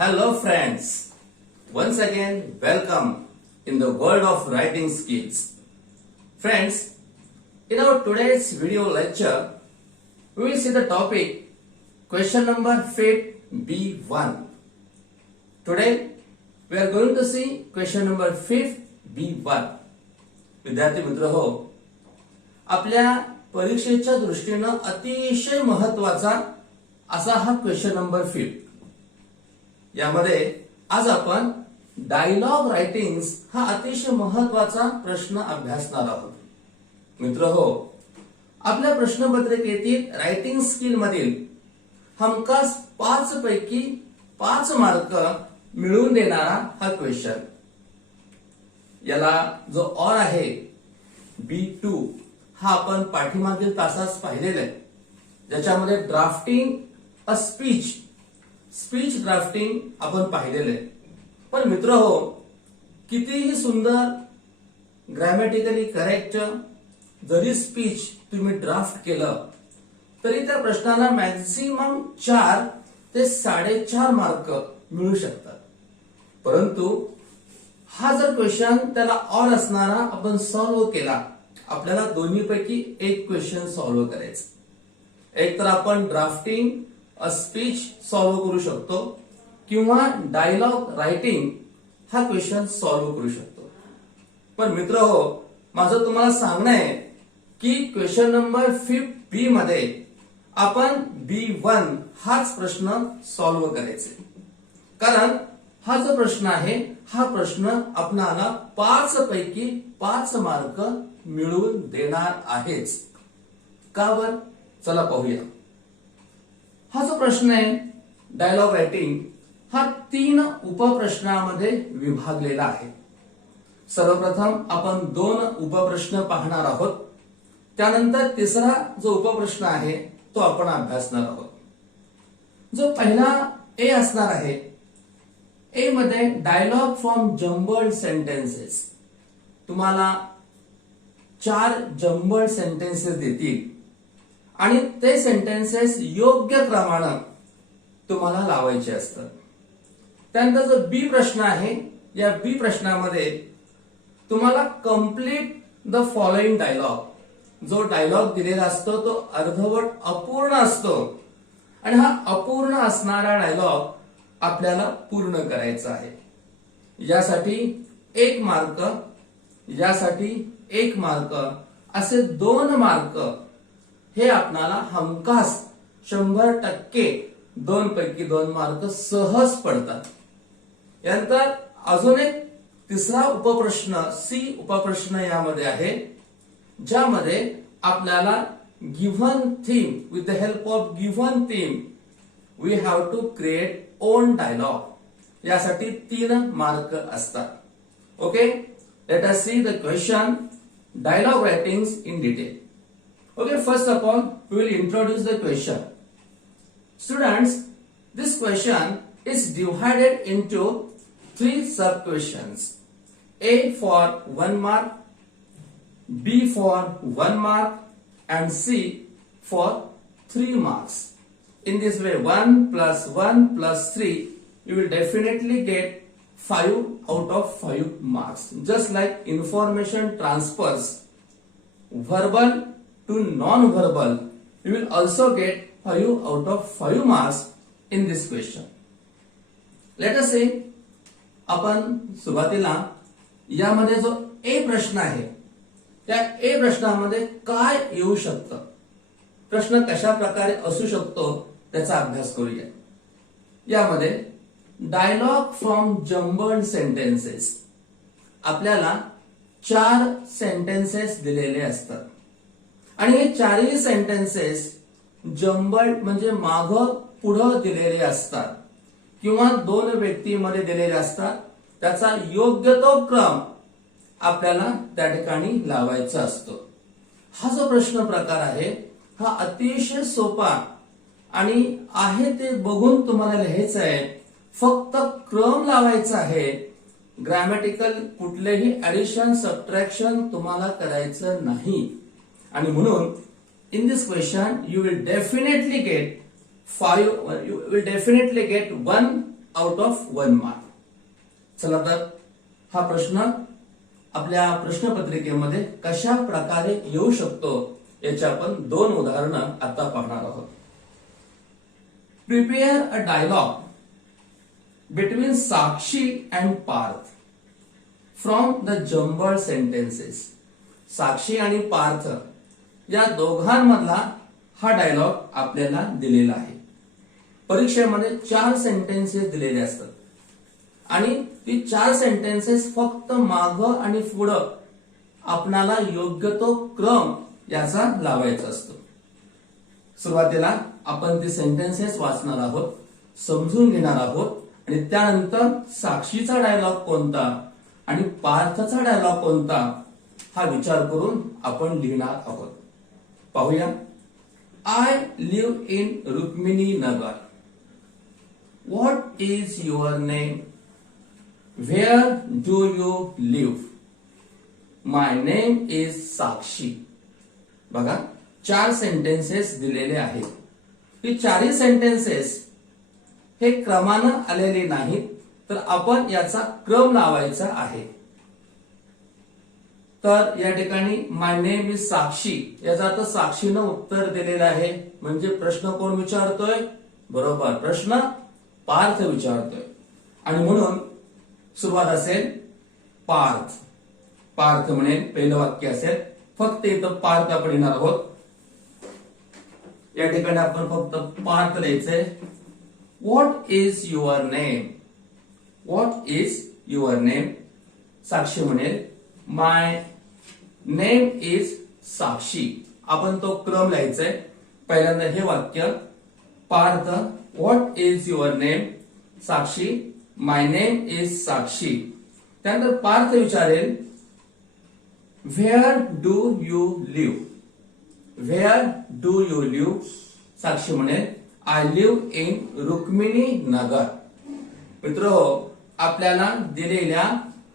Hello friends, once again welcome in the world of writing skills. Friends, in our today's video lecture, we will see the topic question number 5 B1. Today we are going to see question number 5 B1. विद्यार्थी मित्र हो, आपल्या परीक्षेच्या दृष्टीने अतिशय महत्त्वाचा असा हा क्वेश्चन नंबर 5. यामध्ये आज आपण डायलॉग रायटिंग्स हा अतिशय महत्त्वाचा प्रश्न अभ्यासणार आहोत. मित्र हो, आपल्या प्रश्नपत्रिकेतील रायटिंग स्किल मधील हमखास 5 पैकी 5 मार्क मिळवून देणारा हा क्वेश्चन. याला जो और आहे B2 हा आपण पाठीमागील तासास पाहिलेला आहे, ज्याच्यामध्ये ड्राफ्टिंग अ स्पीच ड्राफ्टिंग आपण पाहिलेलं आहे. पण मित्र हो, कितीही सुंदर ग्रॅमॅटिकली करेक्ट जरी स्पीच तुम्ही ड्राफ्ट केलं तरी त्या प्रश्नाला मॅक्झिमम 4 ते 4.5 मार्क मिळू शकतात. परंतु हा जर क्वेश्चन त्याला और असणारा आपण सॉल्व्ह केला, आपल्याला दोन्हीपैकी एक क्वेश्चन सॉल्व्ह करायचं. एक तर आपण ड्राफ्टिंग अ स्पीच सॉल्व्ह करू शकतो किंवा डायलॉग रायटिंग हा क्वेश्चन सॉल्व्ह करू शकतो. पण मित्र हो, माझं तुम्हाला सांगणं आहे की क्वेश्चन नंबर 5 बी मध्ये आपण B1 हाच प्रश्न सॉल्व्ह करायचे. कारण हा जो प्रश्न आहे हा प्रश्न आपणाला 5 पैकी 5 मार्क मिळवून देणार आहेच. का बर? चला पाहूया. हा जो प्रश्न आहे डायलॉग रायटिंग हा 3 उपप्रश्नामध्ये विभागलेला आहे. सर्वप्रथम आपण 2 उपप्रश्न पाहणार आहोत. त्यानंतर तिसरा जो उपप्रश्न आहे तो आपण अभ्यासणार आहोत. जो पहिला ए असणार आहे, ए मध्ये डायलॉग फ्रॉम जम्बल्ड सेंटेन्सेस. तुम्हाला 4 जम्बल्ड सेंटेन्सेस देतील आणि ते सेंटेन्सेस योग्य क्रमाने तुम्हाला लावायचे असतात. त्यानंतर जो बी प्रश्न आहे, या बी प्रश्नामध्ये तुम्हाला कंप्लीट द फॉलोइंग डायलॉग, जो डायलॉग दिलेला असतो तो अर्धवट अपूर्ण असतो आणि हा अपूर्ण असणारा डायलॉग आपल्याला पूर्ण करायचा आहे. यासाठी 1 मार्क, यासाठी 1 मार्क, असे 2 मार्क हे आपणाला हमखास 100% 2 पैकी 2 मार्क सहज पडतात. यानंतर अजून एक तिसरा उपप्रश्न सी उपप्रश्न यामध्ये आहे, ज्यामध्ये आपल्याला given theme, with the help of given theme we have to create own dialogue. यासाठी 3 मार्क असतात. Okay, let us see the question dialogue writings in detail. Okay, first of all, we will introduce the question. Students, this question is divided into 3 sub-questions. A for 1 mark, B for 1 mark, and C for 3 marks. In this way, 1 plus 1 plus 3, you will definitely get 5 out of 5 marks. Just like information transfers, verbal to non-verbal, you will also get 5 out of 5 marks in this question. Let us say, आपण सुरुवातीला यामध्ये जो ए प्रश्न आहे त्या ए प्रश्नामध्ये काय येऊ शकतं, प्रश्न कशा प्रकारे असू शकतो त्याचा अभ्यास करूया. यामध्ये डायलॉग फ्रॉम जम्बल्ड सेंटेन्सेस, आपल्याला 4 सेंटेन्सेस दिलेले असतात आणि हे 4ही सेंटेन्सेस जम्बल्ड म्हणजे माग पुढं दिलेले असतात किंवा 2 व्यक्तीमध्ये दिलेले असतात. त्याचा योग्य तो क्रम आपल्याला त्या ठिकाणी लावायचा असतो. हा जो प्रश्न प्रकार आहे हा अतिशय सोपा आणि आहे ते बघून तुम्हाला लिहायचं आहे. फक्त क्रम लावायचा आहे. ग्रॅमॅटिकल कुठलेही ऍडिशन सबट्रॅक्शन तुम्हाला करायचं नाही. आणि म्हणून in this question you will definitely get 1 out of 1 mark. चला तर हा प्रश्न आपल्या प्रश्नपत्रिकेमध्ये कशा प्रकारे येऊ शकतो याची आपण 2 उदाहरणं आता पाहणार आहोत. Prepare a dialogue between Sakshi and Parth from the jumbled sentences. Sakshi आणि पार्थ या दोघांमधला हा डायलॉग आपल्याला दिलेला आहे. परीक्षेमध्ये 4 सेंटेन्सेस दिलेले असतात आणि ती 4 सेंटेन्सेस फक्त मागं आणि पुढं आपणाला योग्य तो क्रम याचा लावायचा असतो. सुरुवातीला आपण ती सेंटेन्सेस वाचणार आहोत, समजून घेणार आहोत आणि त्यानंतर साक्षीचा डायलॉग कोणता आणि पार्थचा डायलॉग कोणता हा विचार करून आपण लिहिणार आहोत. पाहूया. I live in Rukmini Nagar. What is your name? Where do you live? My name is Sakshi. बघा 4 सेंटेन्सेस दिलेले आहेत. ही 4 सेंटेन्सेस हे क्रमानं आलेले नाहीत, तर आपण याचा क्रम लावायचा आहे. तर या ठिकाणी माय नेम इज साक्षी याचा अर्थ साक्षीनं उत्तर दिलेलं आहे. म्हणजे प्रश्न कोण विचारतोय? बरोबर, प्रश्न पार्थ विचारतोय. आणि म्हणून सुरुवात असेल पार्थ. पार्थ म्हणेल पहिलं वाक्य असेल. फक्त इथं पार्थ आपण येणार आहोत. या ठिकाणी आपण फक्त पार्थ लिहायचंय. What is your name? What is your name? Sakshi म्हणेल माय नेम इज साक्षी. आपण तो क्रम लिहायचाय. पहिल्यांदा हे वाक्य Parth what is your name? Sakshi my name is Sakshi. त्यानंतर पार्थ विचारेल where do you live? Where do you live? Sakshi म्हणेल I live in Rukmini Nagar. मित्रहो, आपल्याला दिलेल्या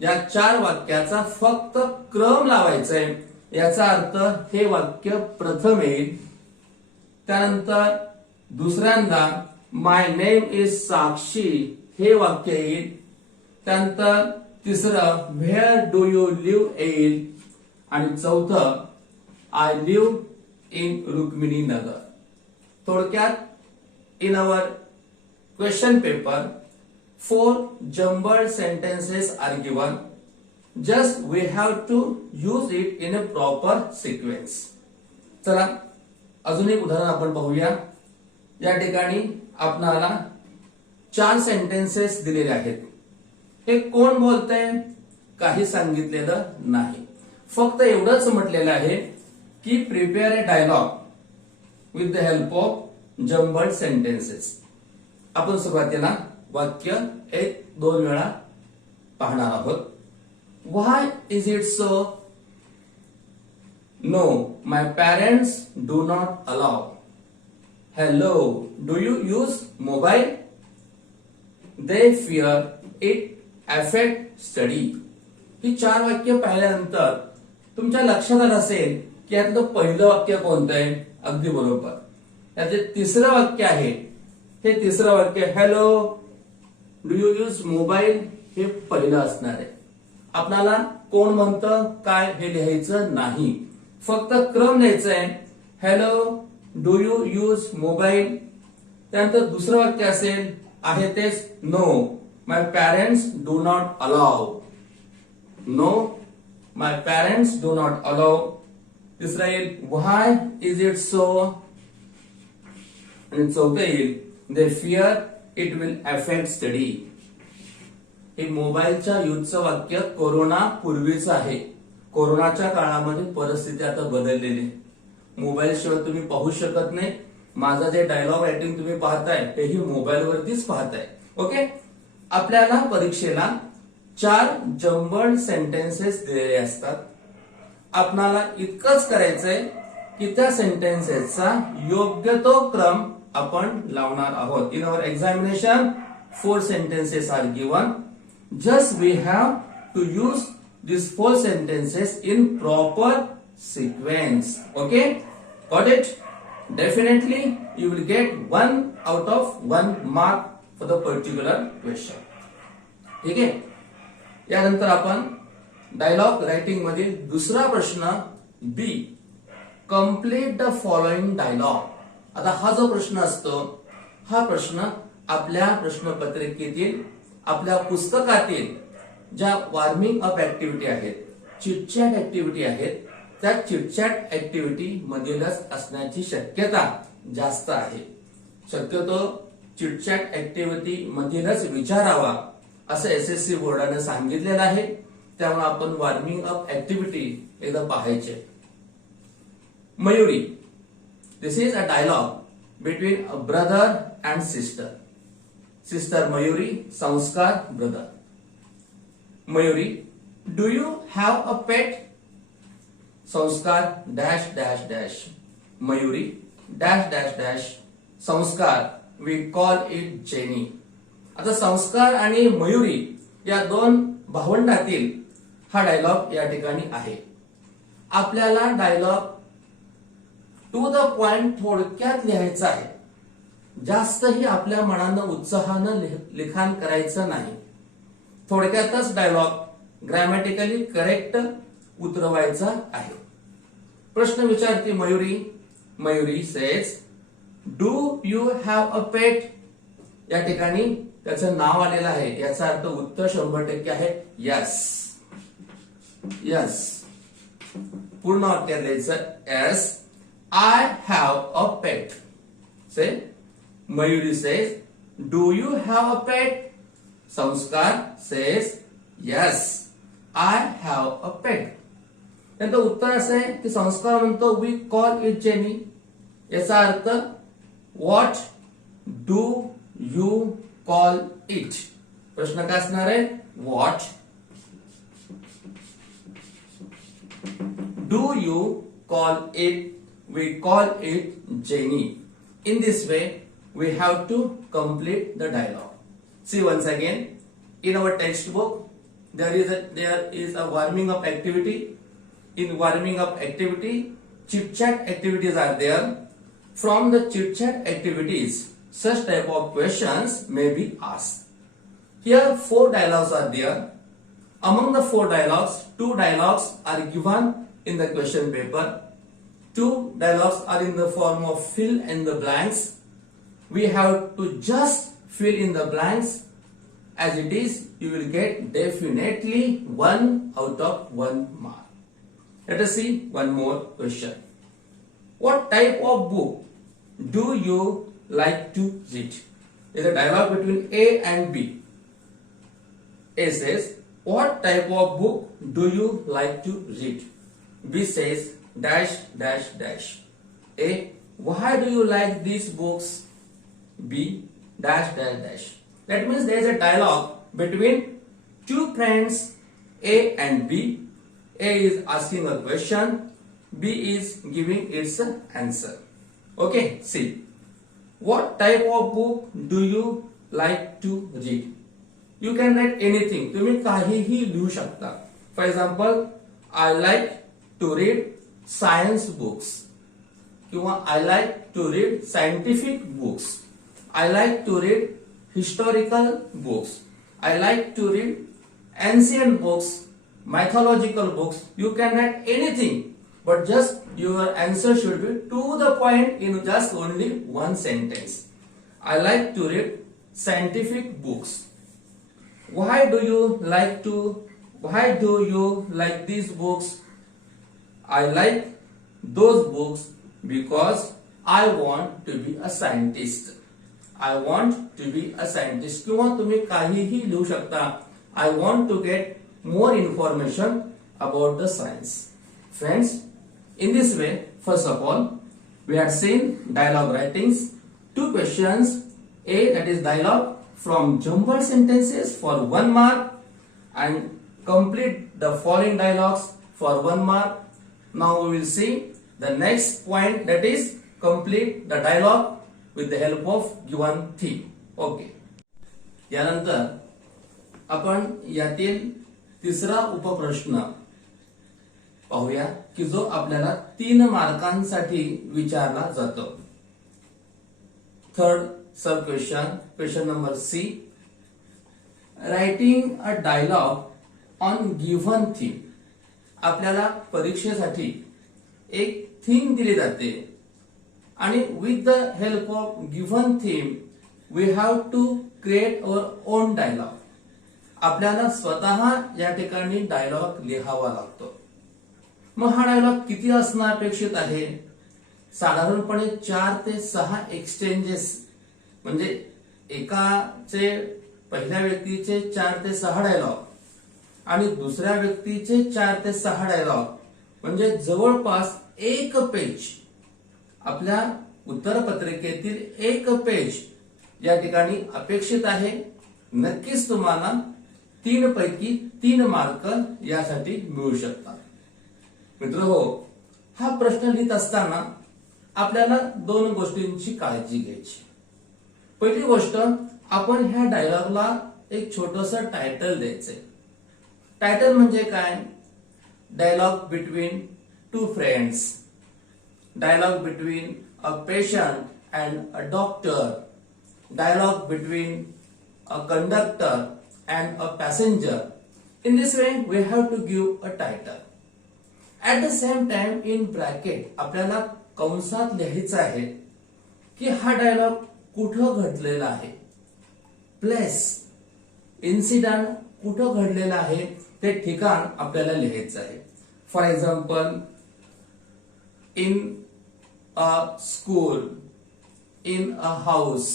या 4 वाक्याचा फक्त क्रम लावायचा आहे. याचा अर्थ हे वाक्य प्रथम येईल, त्यानंतर दुसऱ्यांदा माय नेम इज साक्षी हे वाक्य येईल, त्यानंतर तिसरं व्हेअर डू यू लिव्ह येईल आणि चौथं आय लिव्ह इन रुक्मिणी नगर. थोडक्यात in our question paper 4 jumbled sentences are given. Just we have to use it in a proper sequence. चला अजून एक उदाहरण आपण पाहूया. या ठिकाणी आपणाला 4 सेंटेन्सेस दिलेले आहेत. हे कोण बोलतंय? काही सांगितलेलं नाही. फक्त एवढंच म्हटलेलं आहे की prepare a dialogue with the help of jumbled sentences. आपण सुरुवातीला वाक्य 1-2 वेळा पाहणार आहोत. Why is it so? No my parents do not allow. Hello do you use mobile? They fear it affect study. ही 4 वाक्य पाहिल्यानंतर तुमच्या लक्षात आलं असेल की यातलं पहिलं वाक्य कोणतं आहे? अगदी बरोबर. याचे तिसरं वाक्य आहे. हे तिसरं वाक्य hello do you use mobile हे पहिलं असणार आहे. आपल्याला कोण म्हणतं काय हे लिहायचं नाही, फक्त क्रम लिहायचा आहे. Hello do you use mobile. त्यानंतर दुसरं वाक्य असेल आहे तेच no my parents do not allow. No my parents do not allow. तिसरं येईल व्हाय इज इट सो आणि चौथं येईल they fear it will affect study. हे मोबाईलच्या युजचं वाक्य कोरोना पूर्वीचं आहे. कोरोनाच्या काळामध्ये परिस्थिती आता बदललेली. मोबाईल शिवाय तुम्ही पाहू शकत नाही. माझा जे डायलॉग रायटिंग तुम्ही पाहताय तेही मोबाईलवरतीच पाहताय. ओके. आपल्याला परीक्षेला 4 जम्बल्ड सेंटेन्सेस दिलेले असतात. आपणाला इतकंच करायचंय की त्या सेंटेन्सेसचा योग्य तो क्रम आपण लावणार आहोत. In our examination 4 sentences are given. Just we have to use these 4 sentences in proper sequence. Okay? Got it? Definitely you will get 1 out of 1 mark for the particular question. ठीक आहे. यानंतर आपण डायलॉग रायटिंग मधील दुसरा प्रश्न बी, complete the following dialogue. आता हा जो प्रश्न असतो, हा प्रश्न आपल्या प्रश्नपत्रिकेतील, आपल्या पुस्तकातील ज्या वॉर्मिंग अप ऍक्टिव्हिटी आहेत, चिटचॅट ऍक्टिव्हिटी आहेत, त्या चिटचॅट ऍक्टिव्हिटी मधीलच असण्याची शक्यता जास्त आहे. शक्यतो चिटचॅट ऍक्टिव्हिटी मधीलच विचारावा असं एसएससी बोर्डाने सांगितलेलं आहे. त्यामुळे आपण वॉर्मिंग अप ऍक्टिव्हिटी एकदा पाहायचे. Mayuri, this is a dialogue between a brother and sister. Sister Mayuri, Sanskar brother. Mayuri, do you have a pet? Sanskar dash dash dash. Mayuri dash dash dash. Sanskar, we call it Jenny. आता संस्कार आणि मयुरी या दोन भावंडातील हा डायलॉग या ठिकाणी आहे. आपल्याला डायलॉग टू द पॉइंट थोडक्यात लिहायचा आहे. जास्तही आपल्या मनानं उत्साहानं लिखाण करायचं नाही. थोडक्यातच डायलॉग ग्रॅमॅटिकली करेक्ट उतरवायचा आहे. प्रश्न विचारते Mayuri. Mayuri says, do you have a pet? या ठिकाणी त्याचं नाव आलेलं आहे. याचा अर्थ उत्तर 100% आहे यस. यस. पूर्ण वाक्यात द्यायचं yes, I have a pet. Say Mayuri says, do you have a pet? Sanskar says, yes, I have a pet. त्यानंतर उत्तर असं आहे की संस्कार म्हणतो वी कॉल इट जेनी. याचा अर्थ what do you call it? प्रश्न काय असणार आहे? What do you call it? We call it Jenny. In this way, we have to complete the dialogue. See once again, in our textbook, there is a warming up activity. In warming up activity, chit-chat activities are there. From the chit-chat activities, such type of questions may be asked. Here, 4 dialogues are there. Among the 4 dialogues, 2 dialogues are given in the question paper. 2 dialogues are in the form of fill in the blanks. We have to just fill in the blanks as it is. You will get definitely 1 out of 1 mark. Let us see one more question. What type of book do you like to read? It's a dialogue between A and B. A says, what type of book do you like to read? B says, dash dash dash. A, why do you like these books? B, dash dash dash. That means there is a dialogue between 2 friends A and B. A is asking a question, B is giving its answer. Okay, see. What type of book do you like to read? You can write anything. तुम्ही काहीही लिहू शकता. For example, I like to read science books, किंवा I like to read scientific books, I like to read historical books, I like to read ancient books, mythological books. You can write anything, but just your answer should be to the point in just only one sentence. I like to read scientific books. Why do you like these books? I like those books because I want to be a scientist. I want to be a scientist. किंवा तुम्ही काहीही लिहू शकता. I want to get more information about the science. Friends, in this way, first of all, we have seen dialogue writings. 2 questions. A, that is dialogue from jumbled sentences for 1 mark, and complete the following dialogues for 1 mark. Now we will see the next point, that is complete the dialogue with the help of given theme. Okay. यानंतर आपण यातील तिसरा उपप्रश्न पाहूया की जो आपल्याला 3 मार्कांसाठी विचारला जातो. Third sub question number C. Writing a dialogue on given theme. आपल्याला परीक्षेसाठी एक थीम दिली जाते आणि with the help of given theme we have to create our own dialogue. आपल्याला स्वतः या ठिकाणी डायलॉग लिहावा लागतो. मग हा डायलॉग किती असणं अपेक्षित आहे? साधारणपणे 4 ते 6 एक्सचेंजेस, म्हणजे एकाचे पहिल्या व्यक्तीचे 4 ते 6 डायलॉग आणि दुसऱ्या व्यक्तीचे 4 ते 6 डायलॉग, म्हणजे जवळपास 1 पेज, आपल्या उत्तरपत्रिकेतील 1 पेज या ठिकाणी अपेक्षित आहे. नक्कीच तुम्हाला 3 पैकी 3 मार्क यासाठी मिळू शकतात. मित्रहो, हा प्रश्न लिहित असताना आपल्याला 2 गोष्टींची काळजी घ्यायची. पहिली गोष्ट, आपण ह्या डायलॉगला एक छोटंसं टायटल द्यायचंय. टायटल म्हणजे काय? Dialogue between 2 friends, dialogue between a patient and a doctor, dialogue between a conductor and a passenger. In this way we have to give a title. At the same time in bracket आपल्याला कंसात लिहायचं आहे की हा dialogue कुठं घडलेला आहे, place, incident कुठं घडलेला आहे ते ठिकाण आपल्याला लिहायचं आहे. For example, in a school, in a house,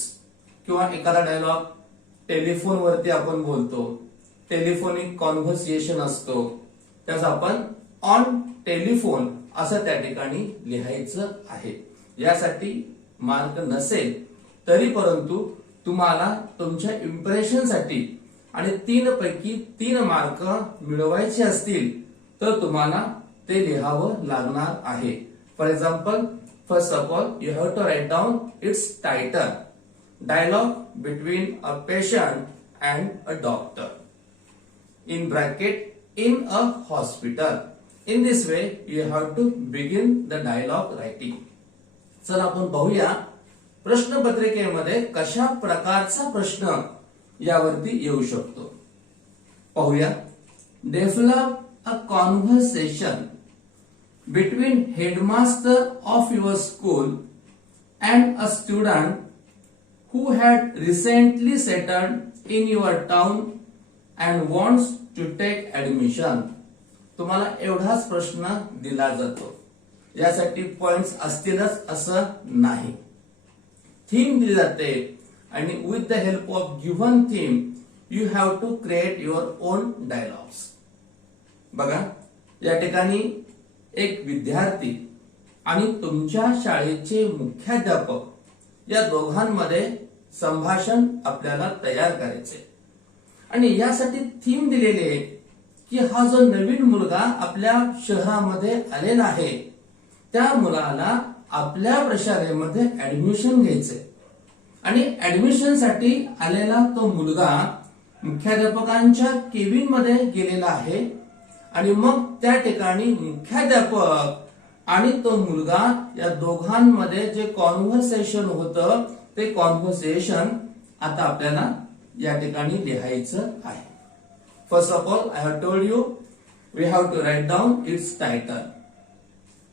किंवा एखादा डायलॉग टेलिफोन वरती आपण बोलतो, टेलिफोनिक कॉन्व्हर्सेशन असतो, त्यास आपण ऑन टेलिफोन असं त्या ठिकाणी लिहायचं आहे. यासाठी मार्क नसेल तरी परंतु तुम्हाला तुमच्या इम्प्रेशनसाठी आणि 3 पैकी 3 मार्क मिळवायचे असतील तर तुम्हाला ते लिहावं लागणार आहे. For example, first of all you have to write down its title, dialogue between a patient and a doctor, in bracket in a hospital. In this way you have to begin the dialogue writing. चला आपण पाहूया प्रश्नपत्रिकेमध्ये कशा प्रकारचा प्रश्न यावरती येऊ शकतो. पाहूया. Develop a conversation between headmaster of your school and a student who had recently settled in your town and wants to take admission. तुम्हाला एवढाच प्रश्न दिला जातो. यासाठी पॉइंट्स असतीलच असं नाही. थीम दिली जाते आणि with the help of given theme you have to create your own dialogues. बघा, या ठिकाणी एक विद्यार्थी आणि तुमच्या शाळेचे मुख्याध्यापक या दोघांमध्ये संभाषण आपल्याला तयार करायचे आणि यासाठी थीम दिलेली आहे की हा जो नवीन मुलगा आपल्या शहरामध्ये आलेला आहे त्या मुलाला आपल्या प्रशालेमध्ये ऍडमिशन घ्यायचे आणि ऍडमिशन साठी आलेला तो मुलगा मुख्याध्यापकांच्या केबिन मध्ये गेलेला आहे आणि मग त्या ठिकाणी मुख्याध्यापक आणि तो मुलगा या दोघांमध्ये जे कॉन्व्हर्सेशन होतं ते कॉन्व्हर्सेशन आता आपल्याला या ठिकाणी लिहायचं आहे. First of all I have told you we have to write down its title.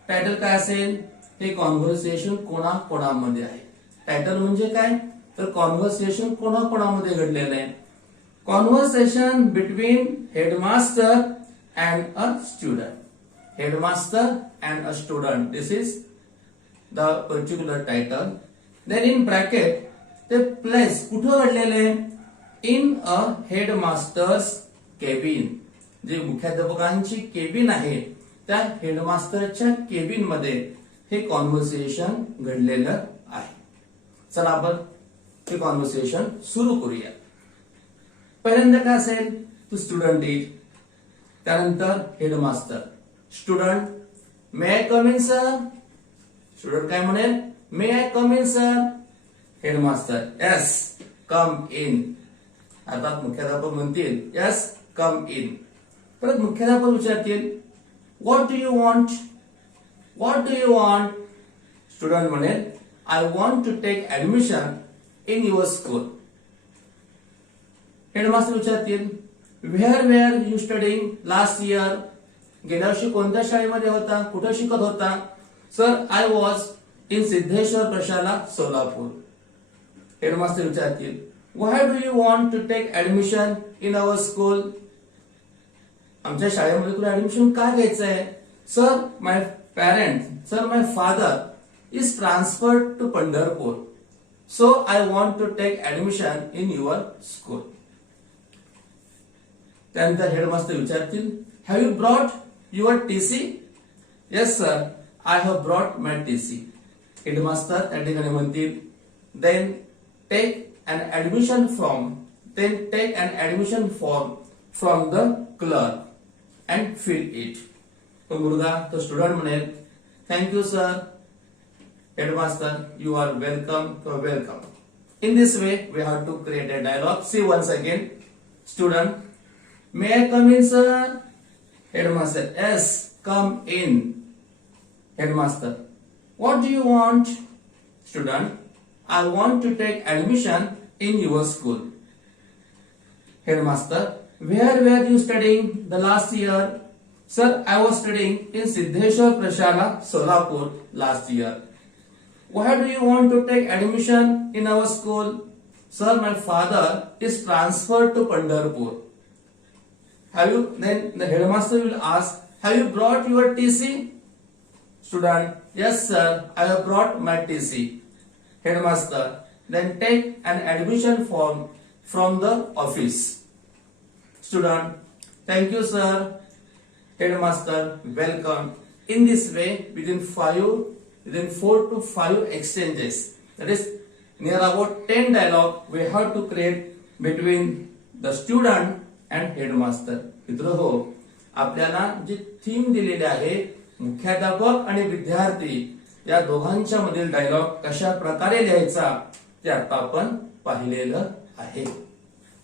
Title काय असेल? हे कॉन्व्हर्सेशन कोणाकोणामध्ये आहे. टायटल म्हणजे काय? तर कॉन्व्हर्सेशन कोणाकोणामध्ये घडलेलं आहे. Conversation between headmaster and a student. Headmaster and a student. This is the particular title. Then in bracket, the place कुठं घडलेले? In a headmaster's cabin. जे मुख्याध्यापकांची केबिन आहे त्या हेडमास्टरच्या केबिन मध्ये हे कॉन्व्हर्सेशन घडलेलं आहे. चला आपण हे कॉन्व्हर्सेशन सुरू करूया. पहिल्यांदा काय असेल? तो स्टुडंट येईल, त्यानंतर headmaster. Student, may I come in sir. Student काय म्हणेल? May I come in sir. Headmaster, yes come in. अर्थात मुख्याध्यापक म्हणतील यस कम इन. परत मुख्याध्यापक विचारतील what do you want. What do you want. Student म्हणेल I want to take admission in your school? Headmaster विचारतील, where you studying last year? गेल्या वर्षी कोणत्या शाळेमध्ये होता, कुठे शिकत होता? Sir, I was in Siddheshwar प्रशाला सोलापूर. हेडमास्टर विचारतील, why do you want to take admission in our school? आमच्या शाळेमध्ये तुला ऍडमिशन का घ्यायचं आहे? Sir, my father is transferred to Pandharpur, so I want to take admission in your school. त्यानंतर headmaster विचारतील, have you brought your TC? Yes sir, I have brought my TC. Headmaster त्या ठिकाणी म्हणतील, then take an admission form from the clerk and fill it. तो मुलगा, तो student म्हणेल, thank you sir. Headmaster, you are welcome. In this way we have to create a dialogue. See once again. Student, may I come in sir? Headmaster, yes, come in. Headmaster, what do you want? Student, I want to take admission in your school. Headmaster, where were you studying the last year? Sir, I was studying in Siddheshwar Prashala, Solapur last year. Why do you want to take admission in our school? Sir, my father is transferred to Pandharpur. Then the headmaster will ask, have you brought your TC? Student, yes sir, I have brought my TC. Headmaster, then take an admission form from the office. Student, thank you sir. Headmaster, welcome. In this way, within 4 to 5 exchanges, that is near about 10 dialogue, we have to create between the student and headmaster. मित्रहो, आपल्याला जी theme दिलेली आहे, मुख्याध्यापक आणि विद्यार्थी या दोघांच्या मधील डायलॉग कशा प्रकारे लिहायचा ते आता आपण पाहिलेलं आहे.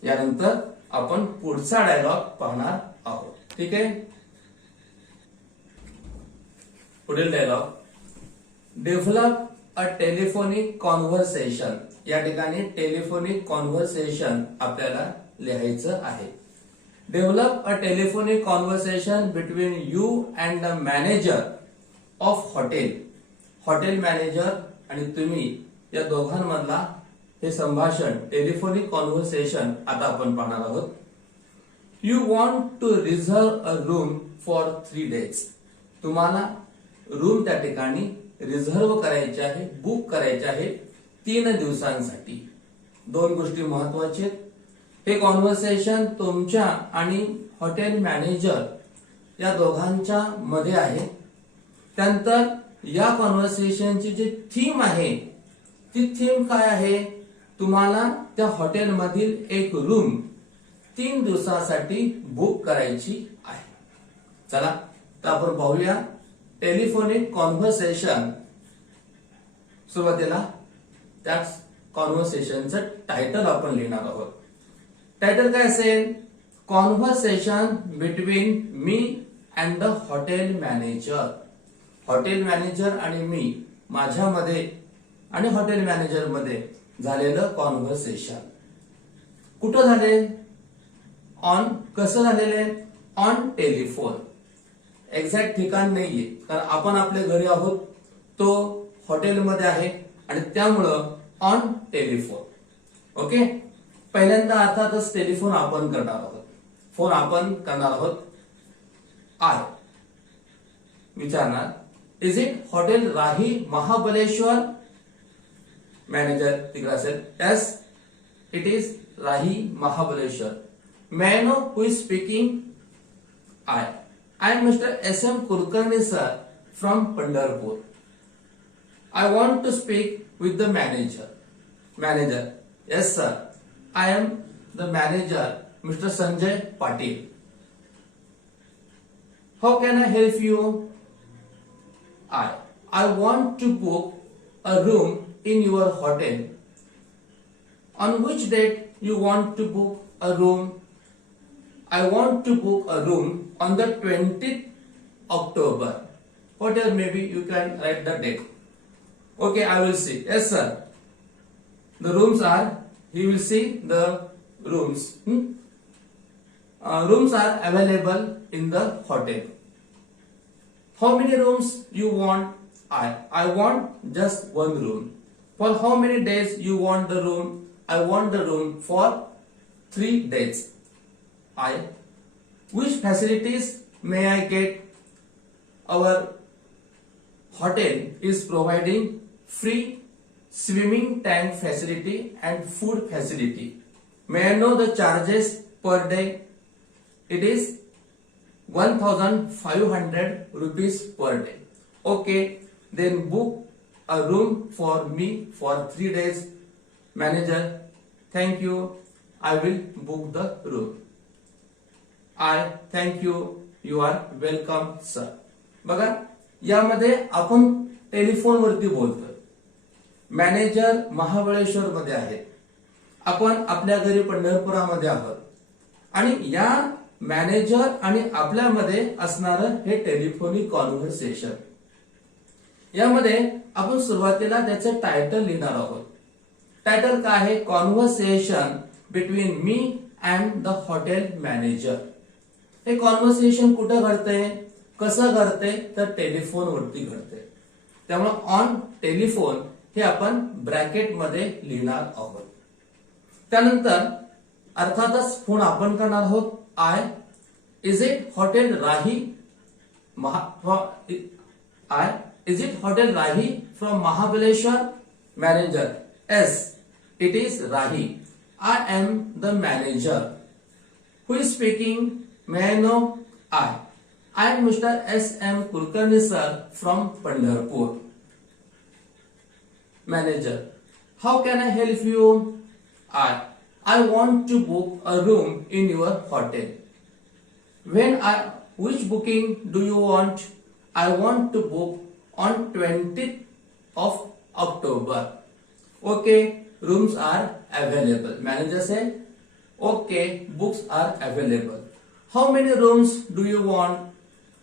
यानंतर आपण पुढचा डायलॉग पाहणार आहोत. ठीक आहे. पुढील dialogue, develop a telephonic conversation. या ठिकाणी टेलिफोनिक कॉन्व्हर्सेशन आपल्याला लिहायचं आहे. Develop a telephonic conversation between you and the manager of hotel. Hotel manager आणि तुम्ही या दोघांमधला हे संभाषण, टेलिफोनिक कॉन्व्हर्सेशन आता आपण पाहणार आहोत. You want to reserve a room for 3 days. तुम्हाला रूम त्या ठिकाणी रिझर्व करायचे आहे, बुक करायचे आहे 3 दिवसांसाठी. 2 गोष्टी महत्वाच्या. हे कॉन्व्हर्सेशन तुमच्या आणि हॉटेल मॅनेजर या दोघांच्या मध्ये आहे. त्यानंतर या कॉन्व्हर्सेशनची जी थीम आहे, ती थीम काय आहे? तुम्हाला त्या हॉटेलमधील एक रूम 3 दिवसासाठी बुक करायची आहे. चला तर आपण पाहूया टेलिफोनिक कॉन्व्हर्सेशन. सुरुवातीला त्या कॉन्व्हर्सेशनचं टायटल आपण लिहिणार आहोत. टायटल काय असेल? Conversation between me and the hotel manager. Hotel manager आणि मी, माझ्यामध्ये आणि हॉटेल मॅनेजर मध्ये झालेलं कॉन्व्हर्सेशन. कुठं झाले? ऑन. कसं झालेले? On telephone. एक्झॅक्ट ठिकाण नाहीये, कारण आपण आपल्या घरी आहोत, तो हॉटेलमध्ये आहे आणि त्यामुळं ऑन टेलिफोन. ओके. पहिल्यांदा अर्थातच टेलिफोन आपण करणार आहोत. फोन आपण करणार आहोत. आय विचारणार, is it hotel Rahi Mahabaleshwar? Manager तिकडे असेल, yes it is Rahi Mahabaleshwar. May I know who is speaking? I am Mr. S.M. Kulkarni sir from Pandharpur. I want to speak with the manager. Manager, yes sir, I am the manager, Mr. Sanjay Patil. How can I help you? I want to book a room in your hotel. On which date you want to book a room? I want to book a room on the 20th October. Whatever maybe you can write the date. Okay, I will see. Yes sir. The rooms are, he will see the rooms. Rooms are available in the hotel. How many rooms you want? I want just one room. For how many days you want the room? I want the room for 3 days. Which facilities may I get? Our hotel is providing free swimming tank facility and food facility. May I know the charges per day? It is 1500 rupees per day. Okay, then book a room for me for 3 days. Manager, thank you. I will book the room. Thank you. You are welcome, sir. बघा, यामध्ये आपण telephone वरती बोलतोय. Manager Mahabaleshwar मध्ये आहेत, आपण आपल्या घरी पंढरपुरामध्ये आहोत आणि या मॅनेजर आणि आपल्यामध्ये असणारं हे टेलिफोनिक कॉन्व्हर्सेशन. यामध्ये आपण सुरुवातीला त्याचं टायटल लिहिणार आहोत. टायटल काय आहे? Conversation between me and the hotel manager. हे कॉन्व्हर्सेशन कुठं घडतंय, कसं घडतंय? तर टेलिफोन वरती घडतंय. त्यामुळे ऑन टेलिफोन हे आपण ब्रॅकेट मध्ये लिहिणार आहोत. त्यानंतर अर्थातच फोन आपण करणार आहोत. Is it hotel Rahi is it hotel Rahi from Mahabaleshwar? Manager, yes, it is Rahi. I am the manager. Who is speaking? May I know? I am Mr. S.M. Kulkarni sir from Pandharpur. Manager, how can I help you? I want to book a room in your hotel. Which booking do you want? I want to book on 20th of October. Okay, rooms are available. Manager said, okay, books are available. How many rooms do you want?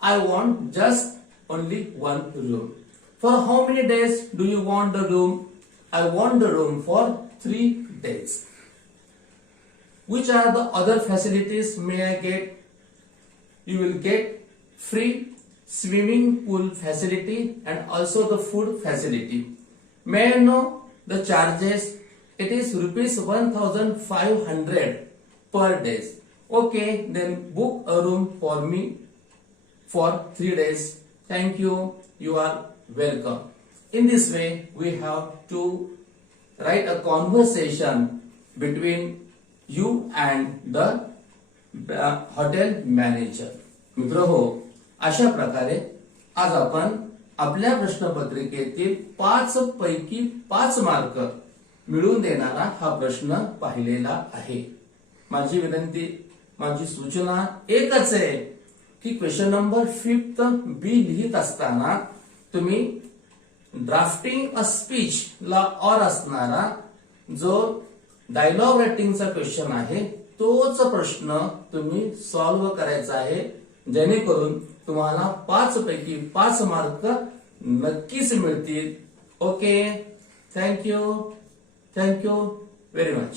I want just only one room. For how many days do you want the room? I want the room for 3 days. Which are the other facilities may I get? You will get free swimming pool facility and also the food facility. May I know the charges? It is rupees 1500 per day. Okay, then book a room for me for 3 days. Thank you. You are welcome. In this way, we have to write a conversation between you and the hotel manager. मित्रहो, अशा प्रकारे आज आपण आपल्या प्रश्नपत्रिकेतील 5 पैकी 5 mark मिळवून देणारा हा प्रश्न पाहिलेला आहे. माझी विनंती, माझी सूचना एकच आहे की क्वेश्चन नंबर 5 बी लिहित असताना तुम्ही ड्राफ्टिंग अ स्पीच ला और असणारा जो डायलॉग रायटिंगचा क्वेश्चन आहे तोच प्रश्न तुम्ही सॉल्व्ह करायचा आहे, जेणेकरून तुम्हाला 5 पैकी 5 मार्क नक्कीच मिळतील. Okay, thank you very much.